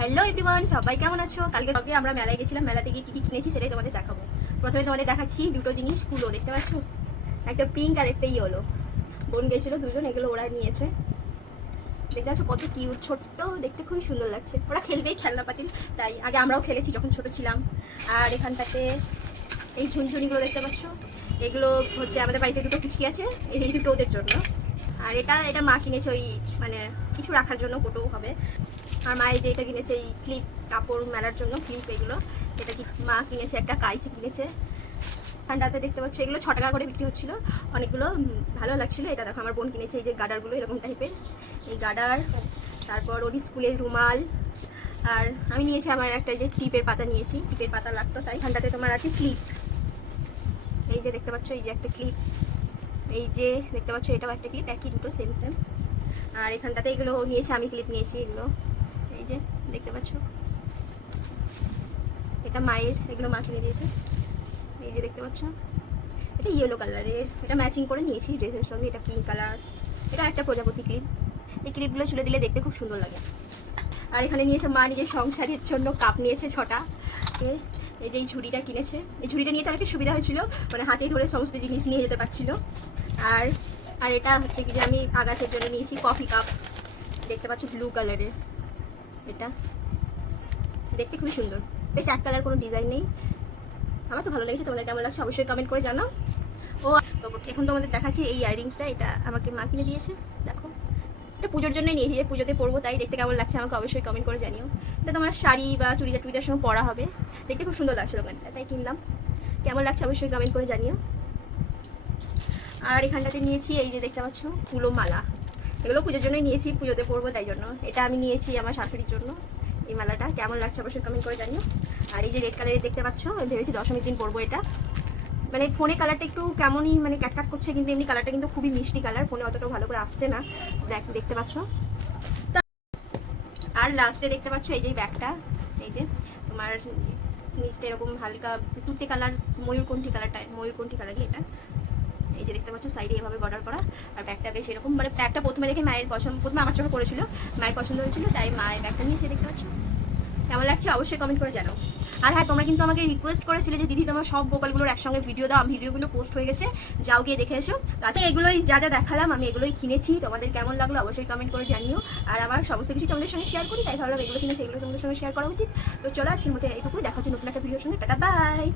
Hello everyone সবাই কেমন আছো? কালকে কালকে আমরা মেলায় গেছিলাম, মেলা থেকে কি কি কিনেছি সেটাই তোমাদের দেখাবো। প্রথমে তোমাদের দেখাচ্ছি দুটো জিনিস, কুলো, দেখতে পাচ্ছ? একটা পিঙ্ক আর একটা ইয়েলো বোন গেছিল, দুজন, এগুলো ওরা নিয়েছে। দেখতে পাচ্ছ কত কিউট ছোট্ট, দেখতে খুবই সুন্দর লাগছে। ওরা খেলবেই খেলনা পাতিল, তাই আগে আমরাও খেলেছি যখন ছোট ছিলাম। আর এখানটাতে এই ঝুনঝুনিগুলো দেখতে পাচ্ছ? এগুলো হচ্ছে আমাদের বাড়িতে দুটো কুচকি আছে, এই দুটো ওদের জন্য। আর এটা এটা মা কিনেছে ওই মানে কিছু রাখার জন্য, কোটো হবে। আর মায়ের যে এটা কিনেছে এই ক্লিপ, কাপড় মেলার জন্য ক্লিপ এগুলো এটা কি মা কিনেছে, একটা কাইচি কিনেছে। ঠান্ডাতে দেখতে পাচ্ছ, এগুলো ছ টাকা করে বিক্রি হচ্ছিল। অনেকগুলো ভালো লাগছিল। এটা দেখো, আমার বোন কিনেছে, এই যে গার্ডারগুলো এরকম টাইপের। এই গার্ডার তারপর ওর স্কুলের রুমাল। আর আমি নিয়েছি, আমার একটা যে টিপের পাতা নিয়েছি, টিপের পাতা লাগতো, তাই ঠান্ডাতে তোমার আছে ক্লিপ। এই যে দেখতে পাচ্ছ, এই যে একটা ক্লিপ। এই যে দেখতে পাচ্ছ, এটাও একটা ক্লিপ, একই দুটো সেম সেম আর এখানটাতে এগুলো নিয়েছি, আমি ক্লিপ নিয়েছি এগুলো। এই যে, দেখতে পাচ্ছ? এটা মায়ের, এগুলো মা কিনে দিয়েছে। এই যে দেখতে পাচ্ছ? এটা ইয়েলো কালারের এটা ম্যাচিং করে নিয়েছি ড্রেসের সঙ্গে। এটা পিঙ্ক কালার এটা একটা প্রজাপতি ক্লিপ এই ক্লিপগুলো চুলে দিলে দেখতে খুব সুন্দর লাগে। আর এখানে নিয়েছে মা নিজের সংসারের জন্য কাপ নিয়েছে ছটা। এই যে এই ঝুড়িটা কিনেছে। এই ঝুড়িটা নিয়ে তো অনেক সুবিধা হয়েছিল। মানে হাতে ধরে সমস্ত জিনিস নিয়ে যেতে পারছিল। আর আর এটা হচ্ছে কি যে আমি আগাছের জন্য নিয়েছি কফি কাপ দেখতে পাচ্ছ ব্লু কালারের এটা। দেখতে খুবই সুন্দর। বেশ, এক কালার কোনো ডিজাইন নেই। আমার তো ভালো লেগেছে, তোমাদের কেমন লাগছে অবশ্যই কমেন্ট করে জানাও। ও, তো এখন তোমাদের দেখাচ্ছি এই ইয়াররিংসটা এটা আমাকে মা কিনে দিয়েছে। দেখো, এটা পুজোর জন্যই নিয়েছি, যে পুজোতে পরবো তাই। দেখতে কেমন লাগছে আমাকে অবশ্যই কমেন্ট করে জানিও। এটা তোমার শাড়ি বা চুড়িদার টুড়িদার সঙ্গে পরা হবে। দেখতে খুব সুন্দর লাগছিল ওখানটা তাই কিনলাম। কেমন লাগছে অবশ্যই কমেন্ট করে জানিও। আর এখানটাতে নিয়েছি এই যে দেখতে পাচ্ছ ফুলো মালা এগুলো পুজোর জন্যই নিয়েছি, পুজোতে পরবো তাই জন্য। এটা আমি নিয়েছি আমার শাশুড়ির জন্য এই মালাটা। কেমন লাগছে অবশ্যই কমেন্ট করে জানিও। আর এই যে রেড কালারের দেখতে পাচ্ছ ভেবেছি দশমীর দিন পরবো এটা। মানে ফোনে কালারটা একটু কেমনই মানে ক্যাটকাট করছে, কিন্তু এমনি কালারটা কিন্তু খুবই মিষ্টি কালার ফোনে অতটা ভালো করে আসছে না। দেখ, দেখতে পাচ্ছ? আর লাস্টে দেখতে পাচ্ছ এই যে ব্যাগটা এই যে তোমার নিচটা এরকম হালকা তুতে কালার ময়ূরকণ্ঠী কালারটা ময়ূরকণ্ঠী কালারই এটা? এই যে দেখতে পাচ্ছ সাইডে এভাবে বর্ডার করা। আর ব্যাগটা বেশ এরকম মানে ব্যাগটা প্রথমে দেখে মায়ের পছন্দ, প্রথমে আমার চোখে পড়েছিল, মায়ের পছন্দ হয়েছিল, তাই মায়ের ব্যাগটা নিয়েছে, দেখতে পাচ্ছ? কেমন লাগছে? অবশ্যই কমেন্ট করে জানাও। আর হ্যাঁ তোমরা কিন্তু আমাকে রিকোয়েস্ট করেছিলে যে, দিদি, তোমার সব গোপালগুলোর একসঙ্গে ভিডিও দাও ভিডিওগুলো পোস্ট হয়ে গেছে, যাও গিয়ে দেখে এসো। তাছাড়া এগুলোই যা যা দেখালাম, আমি এগুলোই কিনেছি। তোমাদের কেমন লাগল অবশ্যই কমেন্ট করে জানিও। আর আমার সমস্ত কিছু তোমাদের সঙ্গে শেয়ার করি, তাই ভাবলাম এগুলো কিনেছি, এগুলো তোমাদের সঙ্গে শেয়ার করা উচিত। তো চলো, আজকের মতো এইটুকুই, দেখা হচ্ছে নতুন একটা ভিডিওর সঙ্গে, টাটা বাই